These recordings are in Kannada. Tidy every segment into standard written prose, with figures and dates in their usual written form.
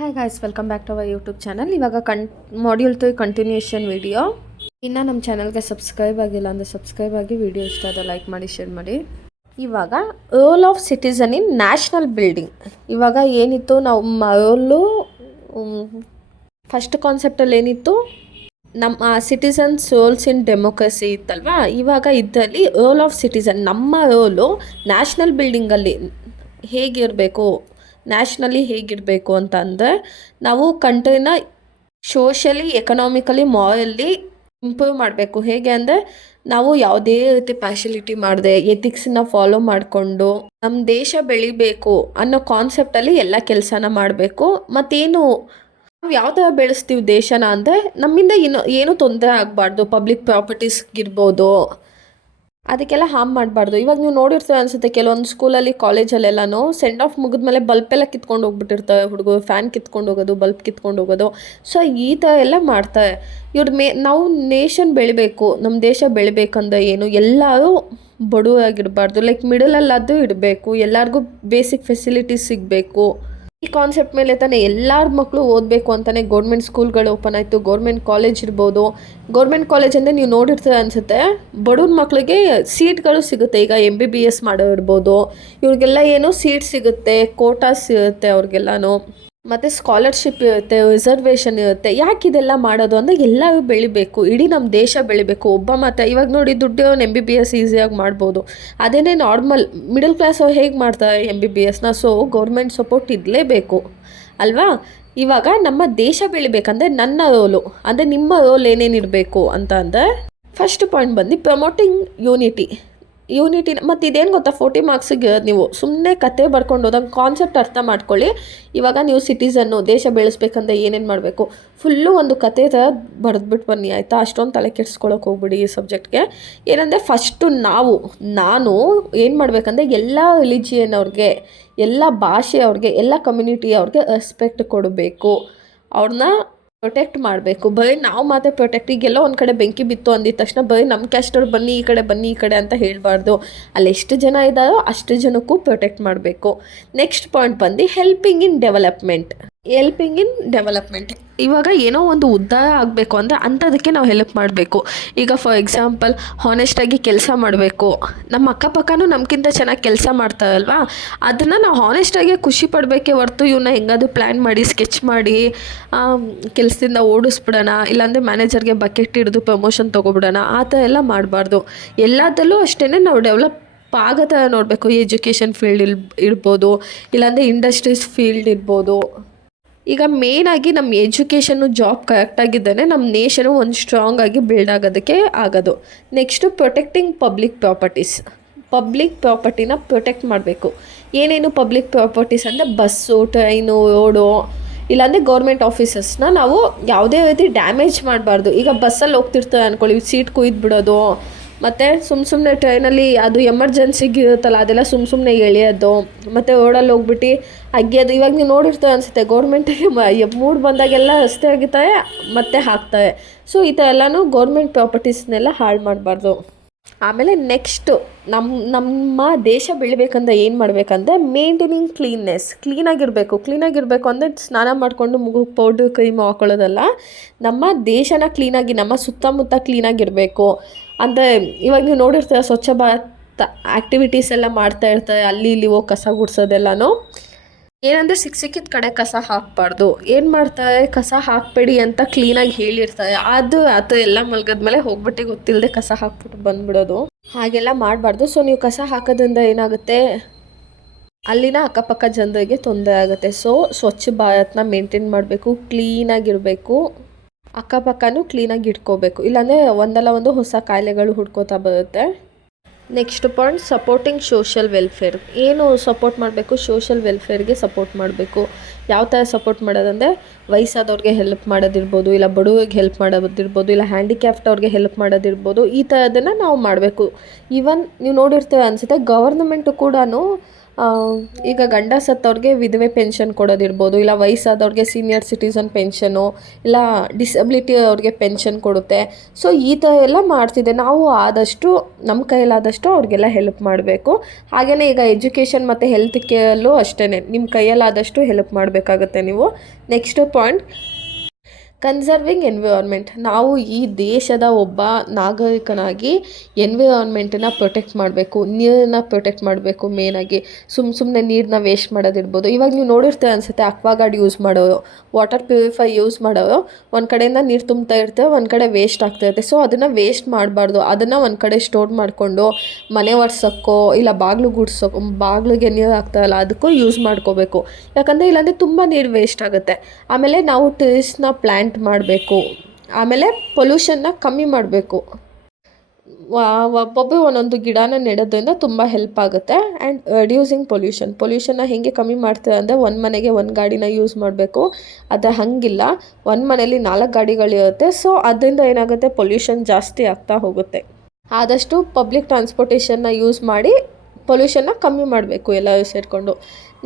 Hi guys, welcome back to our YouTube channel. ಇವಾಗ ಮಾಡ್ಯೂಲ್ 3 ಕಂಟಿನ್ಯೂಷನ್ ವಿಡಿಯೋ. ಇನ್ನು ನಮ್ಮ ಚಾನಲ್ಗೆ ಸಬ್ಸ್ಕ್ರೈಬ್ ಆಗಿಲ್ಲ ಅಂದರೆ ಸಬ್ಸ್ಕ್ರೈಬ್ ಆಗಿ, ವಿಡಿಯೋ ಇಷ್ಟ ಆದರೆ ಲೈಕ್ ಮಾಡಿ, ಶೇರ್ ಮಾಡಿ. ಇವಾಗ role of citizen in national building. ಇವಾಗ ಏನಿತ್ತು, ನಮ್ಮ ರೋಲು ಫಸ್ಟ್ ಕಾನ್ಸೆಪ್ಟಲ್ಲಿ ಏನಿತ್ತು, ನಮ್ಮ ಸಿಟಿಸನ್ಸ್ ರೋಲ್ಸ್ ಇನ್ ಡೆಮೋಕ್ರಸಿ ಇತ್ತಲ್ವಾ. ಇವಾಗ ಇದರಲ್ಲಿ ರೋಲ್ ಆಫ್ ಸಿಟಿಸನ್, ನಮ್ಮ ರೋಲು ನ್ಯಾಷನಲ್ ಬಿಲ್ಡಿಂಗಲ್ಲಿ ಹೇಗಿರಬೇಕು, ನ್ಯಾಷನಲಿ ಹೇಗಿರಬೇಕು ಅಂತ ಅಂದರೆ, ನಾವು ಕಂಟ್ರಿನ ಸೋಷಲಿ, ಎಕನಾಮಿಕಲಿ, ಮಾರಲಿ ಇಂಪ್ರೂವ್ ಮಾಡಬೇಕು. ಹೇಗೆ ಅಂದರೆ, ನಾವು ಯಾವುದೇ ರೀತಿ ಪಾರ್ಶಿಯಾಲಿಟಿ ಮಾಡದೆ ಎಥಿಕ್ಸನ್ನ ಫಾಲೋ ಮಾಡಿಕೊಂಡು ನಮ್ಮ ದೇಶ ಬೆಳಿಬೇಕು ಅನ್ನೋ ಕಾನ್ಸೆಪ್ಟಲ್ಲಿ ಎಲ್ಲ ಕೆಲಸನ ಮಾಡಬೇಕು. ಮತ್ತೇನು ನಾವು ಯಾವ ಥರ ಬೆಳೆಸ್ತೀವಿ ದೇಶನ ಅಂದರೆ, ನಮ್ಮಿಂದ ಏನೂ ತೊಂದರೆ ಆಗಬಾರ್ದು. ಪಬ್ಲಿಕ್ ಪ್ರಾಪರ್ಟೀಸ್ಗಿರ್ಬೋದು, ಅದಕ್ಕೆಲ್ಲ ಹಾರ್ಮ್ ಮಾಡಬಾರ್ದು. ಇವಾಗ ನೀವು ನೋಡಿರ್ತೀವಿ ಅನಿಸುತ್ತೆ, ಕೆಲವೊಂದು ಸ್ಕೂಲಲ್ಲಿ, ಕಾಲೇಜಲ್ಲೆಲ್ಲನೂ ಸೆಂಡ್ ಆಫ್ ಮುಗಿದ್ಮೇಲೆ ಬಲ್ಪೆಲ್ಲ ಕಿತ್ಕೊಂಡು ಹೋಗ್ಬಿಟ್ಟಿರ್ತಾರೆ ಹುಡುಗರು. ಫ್ಯಾನ್ ಕಿತ್ಕೊಂಡು ಹೋಗೋದು, ಬಲ್ಪ್ ಕಿತ್ಕೊಂಡು ಹೋಗೋದು. ಸೊ ಈ ಥರ ಎಲ್ಲ ಮಾಡ್ತಾರೆ. ನಾವು ನೇಷನ್ ಬೆಳಿಬೇಕು, ನಮ್ಮ ದೇಶ ಬೆಳಿಬೇಕಂದ್ರೆ ಏನು, ಎಲ್ಲರೂ ಬಡವರಾಗಿರಬಾರ್ದು, ಲೈಕ್ ಮಿಡಲಲ್ಲಾದರೂ ಇಡಬೇಕು, ಎಲ್ಲರಿಗೂ ಬೇಸಿಕ್ ಫೆಸಿಲಿಟೀಸ್ ಸಿಗಬೇಕು. ಈ ಕಾನ್ಸೆಪ್ಟ್ ಮೇಲೆ ತಾನೇ ಎಲ್ಲರ ಮಕ್ಕಳು ಓದಬೇಕು ಅಂತಲೇ ಗೌರ್ಮೆಂಟ್ ಸ್ಕೂಲ್ಗಳು ಓಪನ್ ಆಯಿತು. ಗೌರ್ಮೆಂಟ್ ಕಾಲೇಜ್ ಇರ್ಬೋದು. ಗೌರ್ಮೆಂಟ್ ಕಾಲೇಜ್ ಅಂದರೆ ನೀವು ನೋಡಿರ್ತೀರ ಅನಿಸುತ್ತೆ, ಬಡವ್ರ ಮಕ್ಕಳಿಗೆ ಸೀಟ್ಗಳು ಸಿಗುತ್ತೆ. ಈಗ MBBS ಮಾಡೋ ಇರ್ಬೋದು, ಇವ್ರಿಗೆಲ್ಲ ಏನು ಸೀಟ್ ಸಿಗುತ್ತೆ, ಕೋಟಾಸ್ ಇರುತ್ತೆ ಅವ್ರಿಗೆಲ್ಲನೂ, ಮತ್ತು ಸ್ಕಾಲರ್ಶಿಪ್ ಇರುತ್ತೆ, ರಿಸರ್ವೇಷನ್ ಇರುತ್ತೆ. ಯಾಕೆ ಇದೆಲ್ಲ ಮಾಡೋದು ಅಂದರೆ, ಎಲ್ಲರೂ ಬೆಳಿಬೇಕು, ಇಡೀ ನಮ್ಮ ದೇಶ ಬೆಳಿಬೇಕು. ಒಬ್ಬ ಮಾತ್ರ ಇವಾಗ ನೋಡಿ, ದುಡ್ಡಿರೋನು MBBS ಈಸಿಯಾಗಿ ಮಾಡ್ಬೋದು. ಅದೇನೇ ನಾರ್ಮಲ್ ಮಿಡಲ್ ಕ್ಲಾಸ್ ಅವ್ರು ಹೇಗೆ ಮಾಡ್ತಾರೆ MBBSನ? ಸೊ ಗೌರ್ಮೆಂಟ್ ಸಪೋರ್ಟ್ ಇರಲೇಬೇಕು ಅಲ್ವಾ. ಇವಾಗ ನಮ್ಮ ದೇಶ ಬೆಳಿಬೇಕಂದ್ರೆ ನನ್ನ ರೋಲು ಅಂದರೆ, ನಿಮ್ಮ ರೋಲ್ ಏನೇನಿರಬೇಕು ಅಂತ ಅಂದರೆ, ಫಸ್ಟ್ ಪಾಯಿಂಟ್ ಬಂದು ಪ್ರಮೋಟಿಂಗ್ ಯೂನಿಟಿ. ಮತ್ತು ಇದೇನು ಗೊತ್ತಾ, 40 ಮಾರ್ಕ್ಸಿಗೆ ನೀವು ಸುಮ್ಮನೆ ಕತೆ ಬರ್ಕೊಂಡು ಹೋದಂಗೆ ಕಾನ್ಸೆಪ್ಟ್ ಅರ್ಥ ಮಾಡ್ಕೊಳ್ಳಿ. ಇವಾಗ ನೀವು ಸಿಟಿಸನ್ನು, ದೇಶ ಬೆಳೆಸ್ಬೇಕಂದ್ರೆ ಏನೇನು ಮಾಡಬೇಕು, ಫುಲ್ಲು ಒಂದು ಕತೆ ಥರ ಬರೆದ್ಬಿಟ್ಟು ಬನ್ನಿ, ಆಯಿತಾ? ಅಷ್ಟೊಂದು ತಲೆ ಕೆಡಿಸ್ಕೊಳಕ್ಕೆ ಹೋಗ್ಬಿಡಿ ಈ ಸಬ್ಜೆಕ್ಟ್ಗೆ. ಏನಂದರೆ, ಫಸ್ಟು ನಾನು ಏನು ಮಾಡಬೇಕಂದ್ರೆ, ಎಲ್ಲ ರಿಲಿಜಿಯನ್ ಅವ್ರಿಗೆ, ಎಲ್ಲ ಭಾಷೆ ಅವ್ರಿಗೆ, ಎಲ್ಲ ಕಮ್ಯುನಿಟಿ ಅವ್ರಿಗೆ ರೆಸ್ಪೆಕ್ಟ್ ಕೊಡಬೇಕು, ಅವ್ರನ್ನ ಪ್ರೊಟೆಕ್ಟ್ ಮಾಡಬೇಕು. ಬರೀ ನಾವು ಮಾತ್ರ ಪ್ರೊಟೆಕ್ಟ್. ಈಗೆಲ್ಲ ಒಂದು ಕಡೆ ಬೆಂಕಿ ಬಿತ್ತು ಅಂದಿದ ತಕ್ಷಣ ಬರೀ ನಮ್ಮ ಕ್ಯಾಸ್ಟವ್ರು ಬನ್ನಿ ಈ ಕಡೆ, ಬನ್ನಿ ಈ ಕಡೆ ಅಂತ ಹೇಳಬಾರ್ದು. ಅಲ್ಲಿ ಎಷ್ಟು ಜನ ಇದ್ದಾರೋ ಅಷ್ಟು ಜನಕ್ಕೂ ಪ್ರೊಟೆಕ್ಟ್ ಮಾಡಬೇಕು. ನೆಕ್ಸ್ಟ್ ಪಾಯಿಂಟ್ ಬಂದು ಹೆಲ್ಪಿಂಗ್ ಇನ್ ಡೆವಲಪ್ಮೆಂಟ್. ಇವಾಗ ಏನೋ ಒಂದು ಉದ್ಧಾರ ಆಗಬೇಕು ಅಂದರೆ ಅಂಥದಕ್ಕೆ ನಾವು ಹೆಲ್ಪ್ ಮಾಡಬೇಕು. ಈಗ ಫಾರ್ ಎಕ್ಸಾಂಪಲ್, ಹಾನೆಸ್ಟಾಗಿ ಕೆಲಸ ಮಾಡಬೇಕು. ನಮ್ಮ ಅಕ್ಕಪಕ್ಕನೂ ನಮಗಿಂತ ಚೆನ್ನಾಗಿ ಕೆಲಸ ಮಾಡ್ತಾರಲ್ವಾ, ಅದನ್ನು ನಾವು ಹಾನೆಸ್ಟಾಗಿ ಖುಷಿ ಪಡಬೇಕೇ ಹೊರ್ತು, ಇವನ್ನ ಹೆಂಗಾದರೂ ಪ್ಲ್ಯಾನ್ ಮಾಡಿ, ಸ್ಕೆಚ್ ಮಾಡಿ ಕೆಲಸದಿಂದ ಓಡಿಸ್ಬಿಡೋಣ, ಇಲ್ಲಾಂದರೆ ಮ್ಯಾನೇಜರ್ಗೆ ಬಕೆಟ್ ಹಿಡಿದು ಪ್ರಮೋಷನ್ ತೊಗೊಬಿಡೋಣ, ಆ ಥರ ಎಲ್ಲ ಮಾಡಬಾರ್ದು. ಎಲ್ಲದರಲ್ಲೂ ಅಷ್ಟೇ ನಾವು ಡೆವಲಪ್ ಆಗೋ ಥರ ನೋಡಬೇಕು. ಎಜುಕೇಷನ್ ಫೀಲ್ಡ್ ಇರ್ಬೋದು, ಇಲ್ಲಾಂದರೆ ಇಂಡಸ್ಟ್ರೀಸ್ ಫೀಲ್ಡ್ ಇರ್ಬೋದು. ಈಗ ಮೇಯ್ನಾಗಿ ನಮ್ಮ ಎಜುಕೇಷನ್ನು, ಜಾಬ್ ಕರೆಕ್ಟಾಗಿದ್ದೇ ನಮ್ಮ ನೇಷನು ಒಂದು ಸ್ಟ್ರಾಂಗ್ ಆಗಿ ಬಿಲ್ಡ್ ಆಗೋದಕ್ಕೆ ಆಗೋದು. ನೆಕ್ಸ್ಟು ಪ್ರೊಟೆಕ್ಟಿಂಗ್ ಪಬ್ಲಿಕ್ ಪ್ರಾಪರ್ಟಿನ ಪ್ರೊಟೆಕ್ಟ್ ಮಾಡಬೇಕು. ಏನೇನು ಪಬ್ಲಿಕ್ ಪ್ರಾಪರ್ಟೀಸ್ ಅಂದರೆ, ಬಸ್ಸು, ಟ್ರೈನು, ರೋಡು, ಇಲ್ಲಾಂದರೆ ಗೌರ್ಮೆಂಟ್ ಆಫೀಸಸ್ನ ನಾವು ಯಾವುದೇ ರೀತಿ ಡ್ಯಾಮೇಜ್ ಮಾಡಬಾರ್ದು. ಈಗ ಬಸ್ಸಲ್ಲಿ ಹೋಗ್ತಿರ್ತಾರೆ ಅಂದ್ಕೊಳ್ಳಿ, ಸೀಟ್ ಕುಯ್ದು ಬಿಡೋದು, ಮತ್ತು ಸುಮ್ಮನೆ ಟ್ರೈನಲ್ಲಿ ಅದು ಎಮರ್ಜೆನ್ಸಿಗೆ ಇರುತ್ತಲ್ಲ, ಅದೆಲ್ಲ ಸುಮ್ಮನೆ ಎಳೆಯೋದು, ಮತ್ತು ರೋಡಲ್ಲಿ ಹೋಗ್ಬಿಟ್ಟು ಅಗ್ಯೋದು. ಇವಾಗ ನೀವು ನೋಡಿರ್ತಾರೆ ಅನಿಸುತ್ತೆ, ಗೌರ್ಮೆಂಟಿಗೆ ಮೂಡ್ ಬಂದಾಗೆಲ್ಲ ರಸ್ತೆ ಆಗಿರ್ತಾರೆ ಮತ್ತೆ ಹಾಕ್ತಾರೆ. ಸೊ ಈ ಥರ ಎಲ್ಲನೂ ಗೌರ್ಮೆಂಟ್ ಪ್ರಾಪರ್ಟೀಸ್ನೆಲ್ಲ ಹಾಳು ಮಾಡಬಾರ್ದು. ಆಮೇಲೆ ನೆಕ್ಸ್ಟು ನಮ್ಮ ದೇಶ ಬೆಳಿಬೇಕಂದ್ರೆ ಏನು ಮಾಡಬೇಕಂದ್ರೆ, ಮೇಂಟೈನಿಂಗ್ ಕ್ಲೀನಾಗಿರಬೇಕು ಅಂದರೆ ಸ್ನಾನ ಮಾಡಿಕೊಂಡು ಮುಖಕ್ಕೆ ಪೌಡ್ರು, ಕ್ರೀಮು ಹಾಕೊಳ್ಳೋದಲ್ಲ. ನಮ್ಮ ದೇಶನ ಕ್ಲೀನಾಗಿ, ನಮ್ಮ ಸುತ್ತಮುತ್ತ ಕ್ಲೀನಾಗಿರಬೇಕು. ಅಂದರೆ ಇವಾಗ ನೀವು ನೋಡಿರ್ತೀರ, ಸ್ವಚ್ಛ ಭಾರತ್ ಆ್ಯಕ್ಟಿವಿಟೀಸ್ ಎಲ್ಲ ಮಾಡ್ತಾ ಇರ್ತಾರೆ, ಅಲ್ಲಿ ಇಲ್ಲಿ ಹೋಗಿ ಕಸ ಗುಡಿಸೋದೆಲ್ಲನೂ. ಏನಂದರೆ, ಸಿಕ್ಕಿದ ಕಡೆ ಕಸ ಹಾಕಬಾರ್ದು. ಏನು ಮಾಡ್ತಾರೆ, ಕಸ ಹಾಕಬೇಡಿ ಅಂತ ಕ್ಲೀನಾಗಿ ಹೇಳಿರ್ತಾರೆ, ಅದು ಎಲ್ಲ ಮಲಗಿದ್ಮೇಲೆ ಹೋಗ್ಬಿಟ್ಟು ಗೊತ್ತಿಲ್ಲದೆ ಕಸ ಹಾಕ್ಬಿಟ್ಟು ಬಂದುಬಿಡೋದು. ಹಾಗೆಲ್ಲ ಮಾಡಬಾರ್ದು. ಸೊ ನೀವು ಕಸ ಹಾಕೋದ್ರಿಂದ ಏನಾಗುತ್ತೆ, ಅಲ್ಲಿನ ಅಕ್ಕಪಕ್ಕ ಜನರಿಗೆ ತೊಂದರೆ ಆಗುತ್ತೆ. ಸೊ ಸ್ವಚ್ಛ ಭಾರತ್ನ ಮೇಂಟೈನ್ ಮಾಡಬೇಕು, ಕ್ಲೀನಾಗಿರಬೇಕು, ಅಕ್ಕಪಕ್ಕನೂ ಕ್ಲೀನಾಗಿ ಇಟ್ಕೋಬೇಕು. ಇಲ್ಲಾಂದರೆ ಒಂದಲ್ಲ ಒಂದು ಹೊಸ ಕಾಯಿಲೆಗಳು ಹುಡ್ಕೋತಾ ಬರುತ್ತೆ. Next point, supporting social welfare. ಏನು ಸಪೋರ್ಟ್ ಮಾಡಬೇಕು, ಸೋಷಲ್ ವೆಲ್ಫೇರ್ಗೆ ಸಪೋರ್ಟ್ ಮಾಡಬೇಕು. ಯಾವ ಥರ ಸಪೋರ್ಟ್ ಮಾಡೋದಂದರೆ, ವಯಸ್ಸಾದವ್ರಿಗೆ ಹೆಲ್ಪ್ ಮಾಡೋದಿರ್ಬೋದು, ಇಲ್ಲ ಬಡವರಿಗೆ ಹೆಲ್ಪ್ ಮಾಡೋದಿರ್ಬೋದು, ಇಲ್ಲ ಹ್ಯಾಂಡಿಕ್ಯಾಪ್ಟ್ ಅವ್ರಿಗೆ ಹೆಲ್ಪ್ ಮಾಡೋದಿರ್ಬೋದು. ಈ ಥರದನ್ನು ನಾವು ಮಾಡಬೇಕು. ಈವನ್ ನೀವು ನೋಡಿರ್ತೀವಿ ಅನಿಸುತ್ತೆ, ಗವರ್ನಮೆಂಟು ಕೂಡ ಈಗ ಗಂಡ ಸತ್ತವ್ರಿಗೆ ವಿಧವೆ ಪೆನ್ಷನ್ ಕೊಡೋದಿರ್ಬೋದು, ಇಲ್ಲ ವಯಸ್ಸಾದವ್ರಿಗೆ ಸೀನಿಯರ್ ಸಿಟಿಸನ್ ಪೆನ್ಷನು, ಇಲ್ಲ ಡಿಸಬಿಲಿಟಿ ಅವ್ರಿಗೆ ಪೆನ್ಷನ್ ಕೊಡುತ್ತೆ. ಸೊ ಈ ಥರ ಎಲ್ಲ ಮಾಡ್ತಿದೆ. ನಾವು ಆದಷ್ಟು ನಮ್ಮ ಕೈಯಲ್ಲಾದಷ್ಟು ಅವ್ರಿಗೆಲ್ಲ ಹೆಲ್ಪ್ ಮಾಡಬೇಕು. ಹಾಗೆಯೇ ಈಗ ಎಜುಕೇಷನ್ ಮತ್ತು ಹೆಲ್ತ್ ಕೇರಲ್ಲೂ ಅಷ್ಟೇ, ನಿಮ್ಮ ಕೈಯಲ್ಲಾದಷ್ಟು ಹೆಲ್ಪ್ ಮಾಡಬೇಕಾಗುತ್ತೆ ನೀವು. Next point, conserving environment. ನಾವು ಈ ದೇಶದ ಒಬ್ಬ ನಾಗರಿಕನಾಗಿ ಎನ್ವಿರಾನ್ಮೆಂಟನ್ನು ಪ್ರೊಟೆಕ್ಟ್ ಮಾಡಬೇಕು, ನೀರನ್ನು ಪ್ರೊಟೆಕ್ಟ್ ಮಾಡಬೇಕು. ಮೇನಾಗಿ ಸುಮ್ಮನೆ ನೀರನ್ನ ವೇಸ್ಟ್ ಮಾಡೋದಿರ್ಬೋದು. ಇವಾಗ ನೀವು ನೋಡಿರ್ತೀರ ಅನಿಸುತ್ತೆ, ಅಕ್ವಾಗಾರ್ಡ್ ಯೂಸ್ ಮಾಡೋರು, ವಾಟರ್ ಪ್ಯೂರಿಫೈ ಯೂಸ್ ಮಾಡೋರು ಒಂದು ಕಡೆಯಿಂದ ನೀರು ತುಂಬ್ತಾ ಇರ್ತೇವೆ, ಒಂದು ಕಡೆ ವೇಸ್ಟ್ ಆಗ್ತಾಯಿರುತ್ತೆ. ಸೊ ಅದನ್ನು ವೇಸ್ಟ್ ಮಾಡಬಾರ್ದು. ಅದನ್ನು ಒಂದು ಕಡೆ ಸ್ಟೋರ್ ಮಾಡಿಕೊಂಡು ಮನೆ ಒರ್ಸೋಕ್ಕೋ ಇಲ್ಲ ಬಾಗಿಲು ಗುಡ್ಸೋಕ್ಕೋ, ಬಾಗಿಲಿಗೆ ನೀರು ಹಾಕ್ತಾರಲ್ಲ ಅದಕ್ಕೂ ಯೂಸ್ ಮಾಡ್ಕೋಬೇಕು. ಯಾಕಂದರೆ ಇಲ್ಲಾಂದರೆ ತುಂಬ ನೀರು ವೇಸ್ಟ್ ಆಗುತ್ತೆ. ಆಮೇಲೆ ನಾವು ಟ್ರೀಸ್ನ ಪ್ಲ್ಯಾಂಟ್ ಮಾಡಬೇಕು. ಆಮೇಲೆ ಪೊಲ್ಯೂಷನ್ನ ಕಮ್ಮಿ ಮಾಡಬೇಕು. ಒಬ್ಬೊಬ್ಬರು ಒಂದೊಂದು ಗಿಡನ ನೆಡೋದ್ರಿಂದ ತುಂಬ ಹೆಲ್ಪ್ ಆಗುತ್ತೆ. ಆ್ಯಂಡ್ ರೆಡ್ಯೂಸಿಂಗ್ ಪೊಲ್ಯೂಷನ್ನ ಹೇಗೆ ಕಮ್ಮಿ ಮಾಡ್ತಾರೆ ಅಂದರೆ, ಒಂದು ಮನೆಗೆ ಒಂದು ಗಾಡಿನ ಯೂಸ್ ಮಾಡಬೇಕು. ಆದರೆ ಹಾಗಿಲ್ಲ, ಒಂದು ಮನೇಲಿ 4 ಗಾಡಿಗಳಿರುತ್ತೆ. ಸೊ ಅದರಿಂದ ಏನಾಗುತ್ತೆ, ಪೊಲ್ಯೂಷನ್ ಜಾಸ್ತಿ ಆಗ್ತಾ ಹೋಗುತ್ತೆ. ಆದಷ್ಟು ಪಬ್ಲಿಕ್ ಟ್ರಾನ್ಸ್ಪೋರ್ಟೇಷನ್ನ ಯೂಸ್ ಮಾಡಿ ಪೊಲ್ಯೂಷನ್ನ ಕಮ್ಮಿ ಮಾಡಬೇಕು ಎಲ್ಲರೂ ಸೇರಿಕೊಂಡು.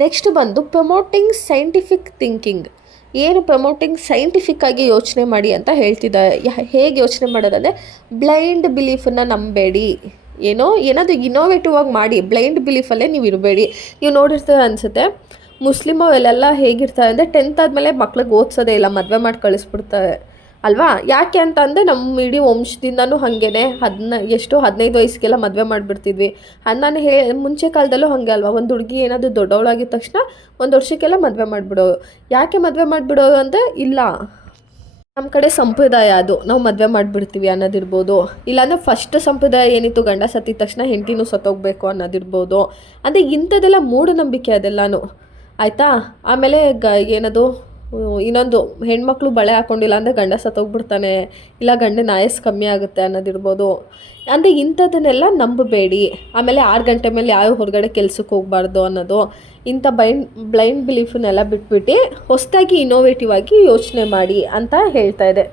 ನೆಕ್ಸ್ಟ್ ಬಂದು ಪ್ರಮೋಟಿಂಗ್ ಸೈಂಟಿಫಿಕ್ ಥಿಂಕಿಂಗ್. ಏನು ಪ್ರಮೋಟಿಂಗ್ ಸೈಂಟಿಫಿಕ್ಕಾಗಿ ಯೋಚನೆ ಮಾಡಿ ಅಂತ ಹೇಳ್ತಿದ್ದಾರೆ. ಹೇಗೆ ಯೋಚನೆ ಮಾಡೋದಂದರೆ, ಬ್ಲೈಂಡ್ ಬಿಲೀಫನ್ನು ನಂಬೇಡಿ. ಏನಾದರೂ ಇನೋವೇಟಿವ್ ಆಗಿ ಮಾಡಿ, ಬ್ಲೈಂಡ್ ಬಿಲೀಫಲ್ಲೇ ನೀವು ಇರಬೇಡಿ. ನೀವು ನೋಡಿರ್ತೀರ ಅನಿಸುತ್ತೆ, ಮುಸ್ಲಿಮವೆಲ್ಲ ಹೇಗಿರ್ತಾರೆ ಅಂದರೆ 10th ಆದಮೇಲೆ ಮಕ್ಳಿಗೆ ಓದಿಸೋದೇ ಇಲ್ಲ, ಮದುವೆ ಮಾಡಿ ಕಳಿಸ್ಬಿಡ್ತಾರೆ ಅಲ್ವಾ. ಯಾಕೆ ಅಂತ ಅಂದರೆ, ನಮ್ಮ ಇಡೀ ವಂಶದಿಂದನೂ ಹಾಗೇ 15 ವಯಸ್ಸಿಗೆಲ್ಲ ಮದುವೆ ಮಾಡಿಬಿಡ್ತಿದ್ವಿ. ನಾನು ಮುಂಚೆ ಕಾಲದಲ್ಲೂ ಹಾಗೆ ಅಲ್ವಾ, ಒಂದು ಹುಡುಗಿ ಏನಾದರೂ ದೊಡ್ಡವಳಾಗಿದ್ದ ತಕ್ಷಣ 1 ವರ್ಷಕ್ಕೆಲ್ಲ ಮದುವೆ ಮಾಡಿಬಿಡೋರು. ಯಾಕೆ ಮದುವೆ ಮಾಡಿಬಿಡೋರು ಅಂದರೆ, ಇಲ್ಲ ನಮ್ಮ ಕಡೆ ಸಂಪ್ರದಾಯ ಅದು, ನಾವು ಮದುವೆ ಮಾಡಿಬಿಡ್ತೀವಿ ಅನ್ನೋದಿರ್ಬೋದು. ಇಲ್ಲಾಂದರೆ ಫಸ್ಟ್ ಸಂಪ್ರದಾಯ ಏನಿತ್ತು, ಗಂಡ ಸತ್ತಿದ ತಕ್ಷಣ ಹೆಂಡತಿನೂ ಸತ್ತೋಗ್ಬೇಕು ಅನ್ನೋದಿರ್ಬೋದು. ಅಂದರೆ ಇಂಥದ್ದೆಲ್ಲ ಮೂಢನಂಬಿಕೆ ಅದೆಲ್ಲನೂ, ಆಯಿತಾ. ಆಮೇಲೆ ಏನದು ಇನ್ನೊಂದು, ಹೆಣ್ಮಕ್ಳು ಬಳೆ ಹಾಕ್ಕೊಂಡಿಲ್ಲ ಅಂದರೆ ಗಂಡ ಸತ್ತೋಗ್ಬಿಡ್ತಾನೆ, ಇಲ್ಲ ಗಂಡನ ಆಯಸ್ಸು ಕಮ್ಮಿ ಆಗುತ್ತೆ ಅನ್ನೋದಿರ್ಬೋದು. ಅಂದರೆ ಇಂಥದ್ದನ್ನೆಲ್ಲ ನಂಬಬೇಡಿ. ಆಮೇಲೆ 6 ಗಂಟೆ ಮೇಲೆ ಯಾವ ಹೊರಗಡೆ ಕೆಲ್ಸಕ್ಕೆ ಹೋಗಬಾರ್ದು ಅನ್ನೋದು, ಇಂಥ ಬ್ಲೈಂಡ್ ಬಿಲೀಫನ್ನೆಲ್ಲ ಬಿಟ್ಬಿಟ್ಟು ಹೊಸದಾಗಿ ಇನೋವೇಟಿವ್ ಆಗಿ ಯೋಚನೆ ಮಾಡಿ ಅಂತ ಹೇಳ್ತಾ ಇದೆ.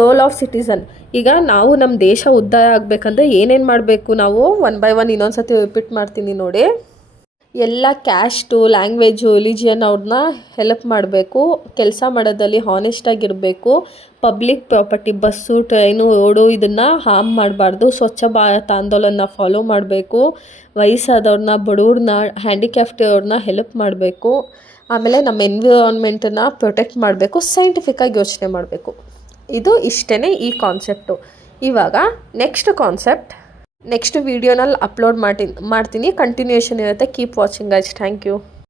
Role of citizen. ಈಗ ನಾವು ನಮ್ಮ ದೇಶ ಉದ್ಧಾರ ಆಗಬೇಕಂದ್ರೆ ಏನೇನು ಮಾಡಬೇಕು, ನಾವು 1 by 1 ಇನ್ನೊಂದು ಸತಿ ರಿಪೀಟ್ ಮಾಡ್ತೀನಿ ನೋಡಿ. ಎಲ್ಲ ಕ್ಯಾಸ್ಟು, ಲ್ಯಾಂಗ್ವೇಜು, ರಿಲಿಜಿಯನ್ ಅವ್ರನ್ನ ಹೆಲ್ಪ್ ಮಾಡಬೇಕು. ಕೆಲಸ ಮಾಡೋದಲ್ಲಿ ಹಾನೆಸ್ಟಾಗಿರಬೇಕು. Public property, bus, train, road ಇದನ್ನು ಹಾರ್ಮ್ ಮಾಡಬಾರ್ದು. ಸ್ವಚ್ಛ ಭಾರತ್ ಆಂದೋಲನ ಫಾಲೋ ಮಾಡಬೇಕು. ವಯಸ್ಸಾದವ್ರನ್ನ, ಬಡವ್ರನ್ನ, ಹ್ಯಾಂಡಿಕ್ಯಾಫ್ಟ್ ಅವ್ರನ್ನ ಹೆಲ್ಪ್ ಮಾಡಬೇಕು. ಆಮೇಲೆ ನಮ್ಮ ಎನ್ವಿರಾನ್ಮೆಂಟನ್ನು ಪ್ರೊಟೆಕ್ಟ್ ಮಾಡಬೇಕು. ಸೈಂಟಿಫಿಕ್ಕಾಗಿ ಯೋಚನೆ ಮಾಡಬೇಕು. ಇದು ಇಷ್ಟೇ ಈ ಕಾನ್ಸೆಪ್ಟು. ಇವಾಗ ನೆಕ್ಸ್ಟ್ ಕಾನ್ಸೆಪ್ಟ್ ನೆಕ್ಸ್ಟ್ ವೀಡಿಯೋನಲ್ಲಿ ಅಪ್ಲೋಡ್ ಮಾಡ್ತೀನಿ. ಕಂಟಿನ್ಯೂಷನ್ ಇರುತ್ತೆ. Keep watching guys. Thank you.